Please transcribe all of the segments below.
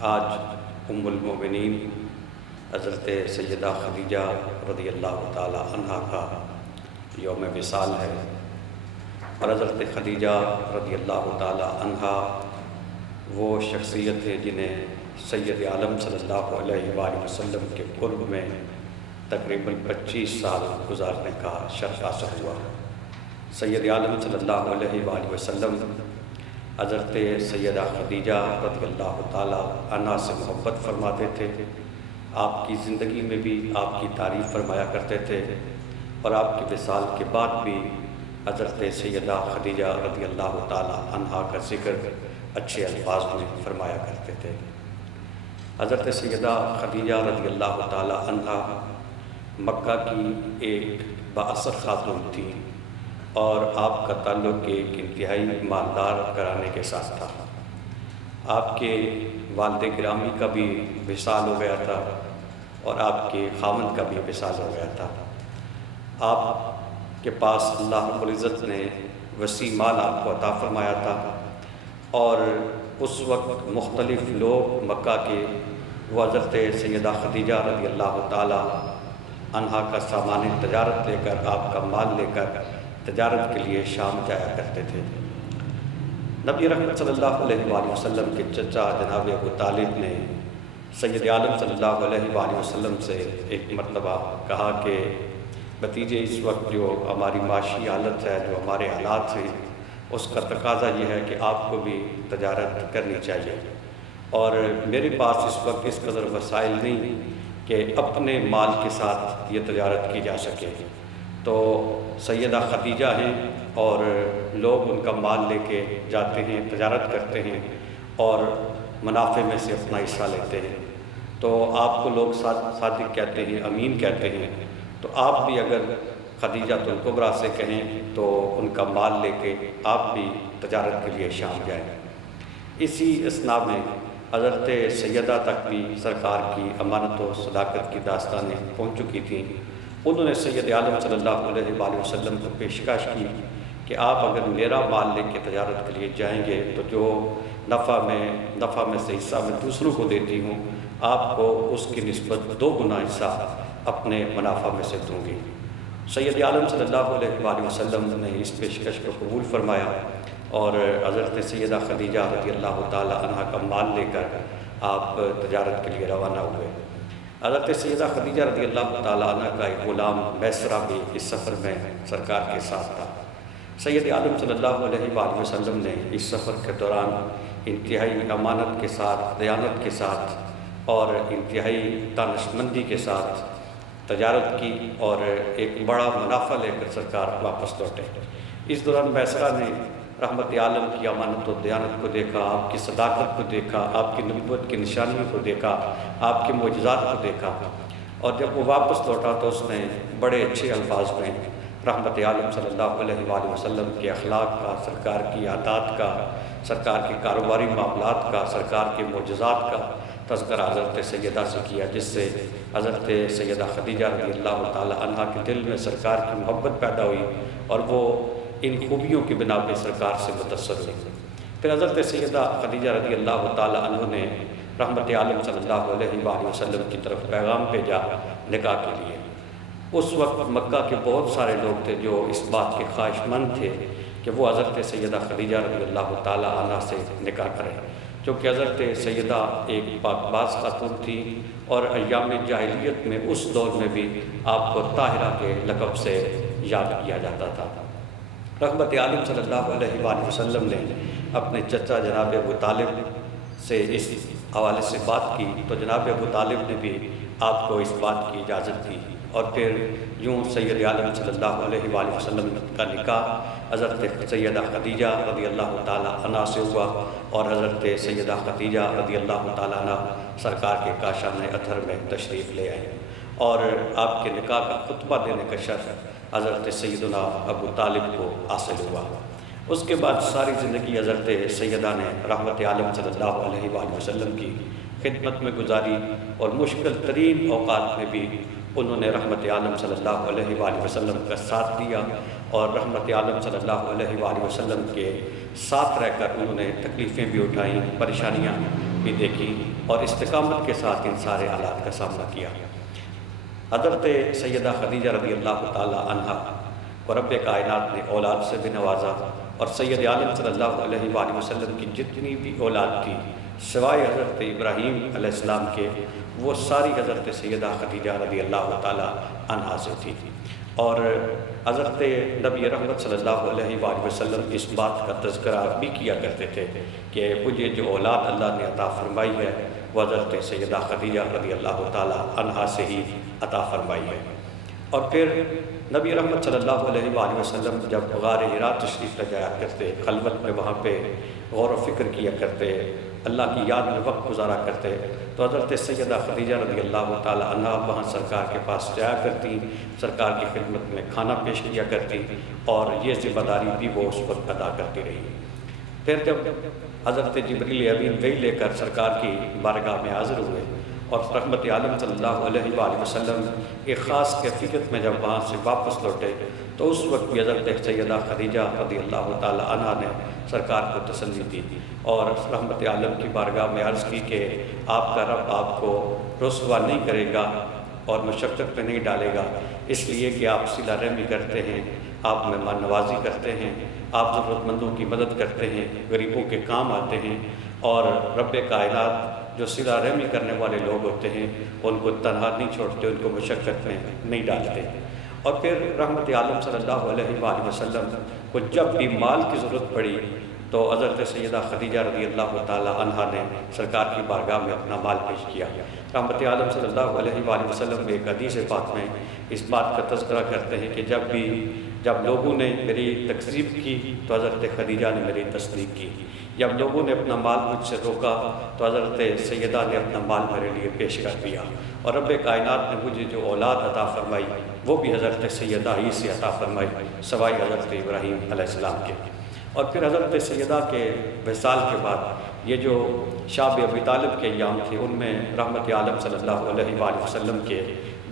آج ام المومنین حضرت سیدہ خدیجہ رضی اللہ تعالی عنہا کا یوم وصال ہے، اور حضرت خدیجہ رضی اللہ تعالی عنہا وہ شخصیت ہے جنہیں سید عالم صلی اللہ علیہ وآلہ وسلم کے قرب میں تقریباً 25 سال گزارنے کا شرف حاصل ہوا۔ سید عالم صلی اللہ علیہ وآلہ وسلم حضرت سیدہ خدیجہ رضی اللہ تعالی عنہا سے محبت فرماتے تھے، آپ کی زندگی میں بھی آپ کی تعریف فرمایا کرتے تھے، اور آپ کے وصال کے بعد بھی حضرت سیدہ خدیجہ رضی اللہ تعالی عنہا کا ذکر اچھے الفاظ میں فرمایا کرتے تھے۔ حضرت سیدہ خدیجہ رضی اللہ تعالی عنہا مکہ کی ایک بااثر خاتون تھی، اور آپ کا تعلق ایک انتہائی مالدار گھرانے کے ساتھ تھا۔ آپ کے والد گرامی کا بھی وصال ہو گیا تھا، اور آپ کے خاوند کا بھی وصال ہو گیا تھا۔ آپ کے پاس اللہ رب العزت نے وسیع مال آپ کو عطا فرمایا تھا، اور اس وقت مختلف لوگ مکہ کے وہ حضرت سیدہ خدیجہ رضی اللہ تعالی عنہا کا سامان تجارت لے کر، آپ کا مال لے کر تجارت کے لیے شام جایا کرتے تھے۔ نبی رحمت صلی اللہ علیہ وآلہ وسلم کے چچا جناب ابو طالب نے سید عالم صلی اللہ علیہ وآلہ وسلم سے ایک مرتبہ کہا کہ بھتیجے، اس وقت جو ہماری معاشی حالت ہے، جو ہمارے حالات ہیں، اس کا تقاضا یہ ہے کہ آپ کو بھی تجارت کرنی چاہیے، اور میرے پاس اس وقت اس قدر وسائل نہیں کہ اپنے مال کے ساتھ یہ تجارت کی جا سکے۔ تو سیدہ خدیجہ ہیں، اور لوگ ان کا مال لے کے جاتے ہیں، تجارت کرتے ہیں، اور منافع میں سے اپنا حصہ لیتے ہیں۔ تو آپ کو لوگ صادق کہتے ہیں، امین کہتے ہیں، تو آپ بھی اگر خدیجہ الکبریٰ سے کہیں تو ان کا مال لے کے آپ بھی تجارت کے لیے شام جائیں۔ اسی اثناء میں حضرت سیدہ تک بھی سرکار کی امانت و صداقت کی داستانیں پہنچ چکی تھیں۔ انہوں نے سید عالم صلی اللہ علیہ وآلہ وسلم کو پیشکش کی کہ آپ اگر میرا مال لے کے تجارت کے لیے جائیں گے تو جو نفع میں سے حصہ میں دوسروں کو دیتی ہوں، آپ کو اس کی نسبت 2 گنا حصہ اپنے منافع میں سے دوں گی۔ سید عالم صلی اللہ علیہ وآلہ وسلم نے اس پیشکش کو قبول فرمایا، اور حضرت سیدہ خدیجہ رضی اللہ تعالی عنہا کا مال لے کر آپ تجارت کے لیے روانہ ہوئے۔ حضرت سیدہ خدیجہ رضی اللہ تعالی عنہ کا ایک غلام میسرہ بھی اس سفر میں سرکار کے ساتھ تھا۔ سید عالم صلی اللہ علیہ وآلہ وسلم نے اس سفر کے دوران انتہائی امانت کے ساتھ، دیانت کے ساتھ، اور انتہائی دانشمندی کے ساتھ تجارت کی، اور ایک بڑا منافع لے کر سرکار واپس لوٹے۔ اس دوران میسرہ نے رحمت عالم کی امانت و دیانت کو دیکھا، آپ کی صداقت کو دیکھا، آپ کی نبوت کی نشانیوں کو دیکھا، آپ کے معجزات کو دیکھا، اور جب وہ واپس لوٹا تو اس نے بڑے اچھے الفاظ میں رحمت عالم صلی اللہ علیہ وآلہ وسلم کے اخلاق کا، سرکار کی عادات کا، سرکار کے کاروباری معاملات کا، سرکار کے معجزات کا تذکرہ حضرت سیدہ سے کیا، جس سے حضرت سیدہ خدیجہ رضی اللہ تعالی عنہا کے دل میں سرکار کی محبت پیدا ہوئی، اور وہ ان خوبیوں کی بنا پہ سرکار سے متاثر ہوئی۔ پھر حضرت سیدہ خدیجہ رضی اللہ تعالی عنہ نے رحمت عالم صلی اللہ علیہ وآلہ وسلم کی طرف پیغام بھیجا نکاح کے لیے۔ اس وقت مکہ کے بہت سارے لوگ تھے جو اس بات کے خواہش مند تھے کہ وہ حضرت سیدہ خدیجہ رضی اللہ تعالی عنہ سے نکاح کریں، چونکہ حضرت سیدہ ایک پاک باز خاتون تھی، اور ایام جاہلیت میں اس دور میں بھی آپ کو طاہرہ کے لقب سے یاد کیا جاتا تھا۔ رحمت عالم صلی اللہ علیہ وآلہ وسلم نے اپنے چچا جناب ابو طالب سے اس حوالے سے بات کی، تو جناب ابو طالب نے بھی آپ کو اس بات کی اجازت دی، اور پھر یوں سید عالم صلی اللہ علیہ وآلہ وسلم کا نکاح حضرت سیدہ خدیجہ رضی اللہ تعالی عنہا سے ہوا، اور حضرت سیدہ خدیجہ رضی اللہ تعالی عنہ سرکار کے کاشان اطہر میں تشریف لے آئے، اور آپ کے نکاح کا خطبہ دینے کا شرف حضرت سیدنا ابو طالب کو حاصل ہوا۔ اس کے بعد ساری زندگی حضرت سیدہ نے رحمت عالم صلی اللہ علیہ وآلہ وسلم کی خدمت میں گزاری، اور مشکل ترین اوقات میں بھی انہوں نے رحمت عالم صلی اللہ علیہ وآلہ وسلم کا ساتھ دیا، اور رحمت عالم صلی اللہ علیہ وآلہ وسلم کے ساتھ رہ کر انہوں نے تکلیفیں بھی اٹھائیں، پریشانیاں بھی دیکھی اور استقامت کے ساتھ ان سارے حالات کا سامنا کیا۔ حضرت سیدہ خدیجہ رضی اللہ تعالی عنہ کو رب کائنات نے اولاد سے بھی نوازا، اور سید عالم صلی اللہ علیہ وآلہ وسلم کی جتنی بھی اولاد تھی سوائے حضرت ابراہیم علیہ السلام کے، وہ ساری حضرت سیدہ خدیجہ رضی اللہ تعالی عنہ سے تھی۔ اور حضرت نبی رحمت صلی اللہ علیہ وآلہ وسلم اس بات کا تذکرہ بھی کیا کرتے تھے کہ مجھے جو اولاد اللہ نے عطا فرمائی ہے وہ حضرت سیدہ خدیجہ رضی اللہ تعالی عنہا سے ہی عطا فرمائی ہے۔ اور پھر نبی رحمت صلی اللہ علیہ وآلہ وسلم جب غار حرا تشریف لے جایا کرتے، خلوت میں وہاں پہ غور و فکر کیا کرتے، اللہ کی یاد میں وقت گزارا کرتے، تو حضرت سیدہ خدیجہ رضی اللہ تعالی عنہا وہاں سرکار کے پاس جایا کرتی، سرکار کی خدمت میں کھانا پیش کیا کرتی، اور یہ ذمہ داری بھی وہ اس وقت ادا کرتی رہی۔ پھر جب حضرت جبریل امین وحی لے کر سرکار کی بارگاہ میں حاضر ہوئے اور رحمت عالم صلی اللہ علیہ وآلہ وسلم ایک خاص کیفیت میں جب وہاں سے واپس لوٹے، تو اس وقت بھی حضرت سیدہ خدیجہ رضی اللہ تعالی عنہ نے سرکار کو تسلی دی اور رحمت عالم کی بارگاہ میں عرض کی کہ آپ کا رب آپ کو رسوا نہیں کرے گا اور مشقت میں نہیں ڈالے گا، اس لیے کہ آپ صلہ رحمی کرتے ہیں، آپ مہمان نوازی کرتے ہیں، آپ ضرورت مندوں کی مدد کرتے ہیں، غریبوں کے کام آتے ہیں، اور رب کائنات جو صلہ رحمی کرنے والے لوگ ہوتے ہیں ان کو تنہا نہیں چھوڑتے، ان کو مشقت میں نہیں ڈالتے۔ اور پھر رحمت عالم صلی اللہ علیہ وآلہ وسلم کو جب بھی مال کی ضرورت پڑی تو حضرت سیدہ خدیجہ رضی اللہ تعالی عنہا نے سرکار کی بارگاہ میں اپنا مال پیش کیا۔ رحمت عالم صلی اللہ علیہ وآلہ وسلم ایک حدیث پاک میں اس بات کا تذکرہ کرتے ہیں کہ جب لوگوں نے میری تکذیب کی تو حضرت خدیجہ نے میری تصدیق کی، جب لوگوں نے اپنا مال مجھ سے روکا تو حضرت سیدہ نے اپنا مال میرے لیے پیش کر دیا، اور رب کائنات نے مجھے جو اولاد عطا فرمائی وہ بھی حضرت سیدہ ہی سے عطا فرمائی سوائے حضرت ابراہیم علیہ السلام کے۔ اور پھر حضرت سیدہ کے وصال کے بعد یہ جو شاب ابی طالب کے ایام تھے ان میں رحمت عالم صلی اللہ علیہ وآلہ وسلم کے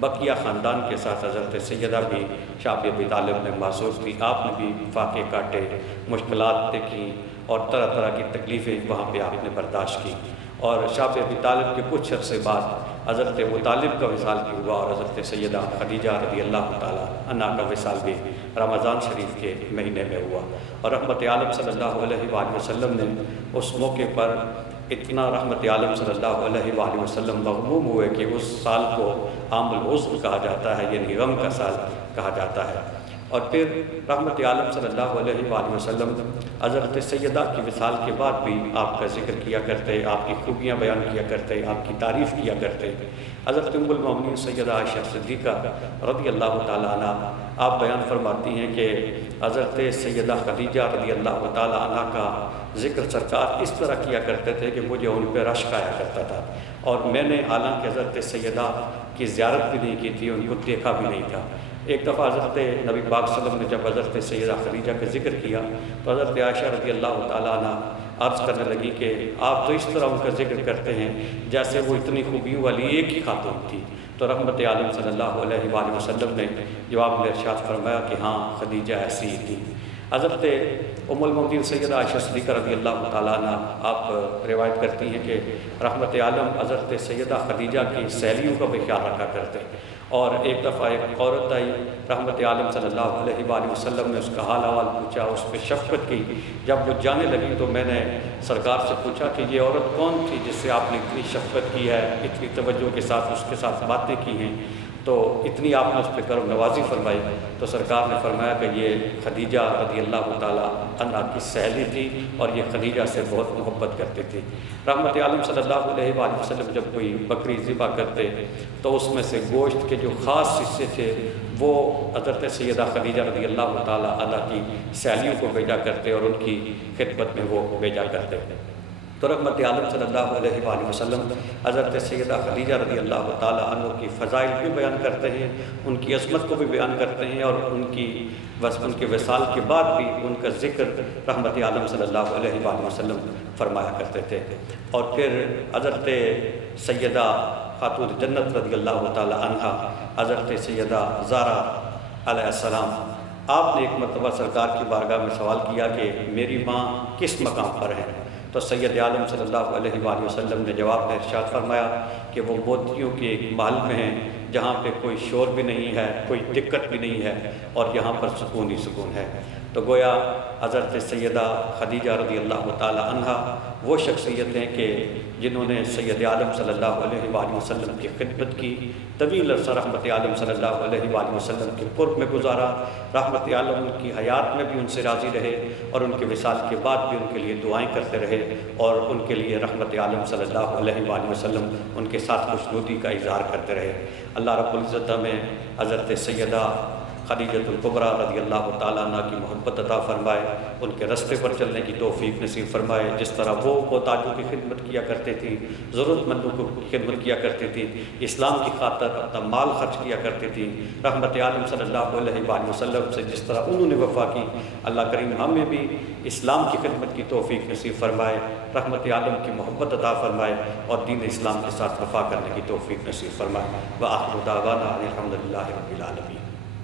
بقیہ خاندان کے ساتھ حضرت سیدہ بھی شاب ابی طالب میں معذور تھی۔ آپ نے بھی فاقے کاٹے، مشکلات دیکھیں اور طرح طرح کی تکلیفیں وہاں پہ آپ نے برداشت کی، اور شاب ابی طالب کے کچھ عرصے بعد حضرت ابو طالب کا وصال بھی ہوا، اور حضرت سیدہ خدیجہ رضی اللہ تعالی عنہا کا وصال بھی رمضان شریف کے مہینے میں ہوا۔ اور رحمت عالم صلی اللہ علیہ وآلہ وسلم نے اس موقع پر اتنا رحمت عالم صلی اللہ علیہ وآلہ وسلم مغموم ہوئے کہ اس سال کو عام الحزن کہا جاتا ہے، یعنی غم کا سال کہا جاتا ہے۔ اور پھر رحمت عالم صلی اللہ علیہ وآلہ وسلم حضرت سیدہ کی وصال کے بعد بھی آپ کا ذکر کیا کرتے، آپ کی خوبیاں بیان کیا کرتے، آپ کی تعریف کیا کرتے۔ حضرت ام المومنین سیدہ عائشہ صدیقہ رضی اللہ تعالی عنہ آپ بیان فرماتی ہیں کہ حضرت سیدہ خدیجہ رضی اللہ تعالی عنہ کا ذکر سرکار اس طرح کیا کرتے تھے کہ مجھے ان پہ رشک آیا کرتا تھا، اور میں نے حالانکہ حضرت سیدہ کی زیارت بھی نہیں کی تھی، ان کو دیکھا بھی نہیں تھا۔ ایک دفعہ حضرت نبی پاک صلی اللہ علیہ وسلم نے جب حضرت سیدہ خدیجہ کا ذکر کیا تو حضرت عائشہ رضی اللہ تعالیٰ عنہ عرض کرنے لگی کہ آپ تو اس طرح ان کا ذکر کرتے ہیں جیسے وہ اتنی خوبیوں والی ایک ہی خاتون تھی۔ تو رحمت عالم صلی اللہ علیہ وآلہ وسلم نے جواب میں ارشاد فرمایا کہ ہاں خدیجہ ایسی ہی تھی۔ حضرت ام المومنین سیدہ عائشہ صدیقہ رضی اللہ تعالیٰ عنہ آپ روایت کرتی ہیں کہ رحمت عالم حضرت سیدہ خدیجہ کی سہیلیوں کا بھی خیال رکھا کرتے، اور ایک دفعہ ایک عورت آئی، رحمت عالم صلی اللہ علیہ وآلہ وسلم نے اس کا حال احوال پوچھا، اس پہ شفقت کی۔ جب وہ جانے لگی تو میں نے سرکار سے پوچھا کہ یہ عورت کون تھی جس سے آپ نے اتنی شفقت کی ہے، اتنی توجہ کے ساتھ اس کے ساتھ باتیں کی ہیں، تو اتنی آپ نے اس پہ کرم نوازی فرمائی؟ تو سرکار نے فرمایا کہ یہ خدیجہ رضی اللہ تعالیٰ عنہا کی سہیلی تھی اور یہ خدیجہ سے بہت محبت کرتی تھی۔ رحمت عالم صلی اللہ علیہ وآلہ وسلم جب کوئی بکری ذبح کرتے تو اس میں سے گوشت کے جو خاص حصے تھے وہ حضرت سیدہ خدیجہ رضی اللہ تعالیٰ عنہا کی سہیلیوں کو بھیجا کرتے اور ان کی خدمت میں وہ بھیجا کرتے۔ تو رحمت عالم صلی اللہ علیہ وآلہ وسلم حضرت سیدہ خدیجہ رضی اللہ تعالیٰ عنہ کی فضائل بھی بیان کرتے ہیں، ان کی عظمت کو بھی بیان کرتے ہیں، اور ان کے وصال کے بعد بھی ان کا ذکر رحمت عالم صلی اللہ علیہ وآلہ وسلم فرمایا کرتے تھے۔ اور پھر حضرت سیدہ خاتون جنت رضی اللہ تعالیٰ عنہ حضرت سیدہ زہرا علیہ السلام، آپ نے ایک مرتبہ سرکار کی بارگاہ میں سوال کیا کہ میری ماں کس مقام پر ہے؟ تو سید عالم صلی اللہ علیہ وآلہ وسلم نے جواب میں ارشاد فرمایا کہ وہ موتیوں کے ایک محل میں ہیں جہاں پہ کوئی شور بھی نہیں ہے، کوئی دقت بھی نہیں ہے، اور یہاں پر سکون ہی سکون ہے۔ تو گویا حضرت سیدہ خدیجہ رضی اللہ تعالی عنہ وہ شخصیت ہیں کہ جنہوں نے سید عالم صلی اللہ علیہ وآلہ وسلم کی خدمت کی، طویل عرصہ رحمت عالم صلی اللہ علیہ وآلہ وسلم کے قرب میں گزارا، رحمت عالم ان کی حیات میں بھی ان سے راضی رہے اور ان کے وصال کے بعد بھی ان کے لیے دعائیں کرتے رہے، اور ان کے لیے رحمت عالم صلی اللہ علیہ وآلہ وسلم ان کے ساتھ خوشنودی کا اظہار کرتے رہے۔ اللہ رب العزت میں حضرت سیدہ خدیجۃ الکبریٰ رضی اللہ تعالیٰ عنہ کی محبت عطا فرمائے، ان کے رستے پر چلنے کی توفیق نصیب فرمائے، جس طرح وہ محتاجوں کی خدمت کیا کرتے تھی، ضرورت مندوں کو خدمت کیا کرتی تھی، اسلام کی خاطر اپنا مال خرچ کیا کرتی تھی، رحمت عالم صلی اللہ علیہ وآلہ وسلم سے جس طرح انہوں نے وفا کی، اللہ کریم ہمیں بھی اسلام کی خدمت کی توفیق نصیب فرمائے، رحمت عالم کی محبت عطا فرمائے اور دین اسلام کے ساتھ وفا کرنے کی توفیق نصیب فرمائے۔ وآخر دعوانا ان الحمد للہ رب العالمین۔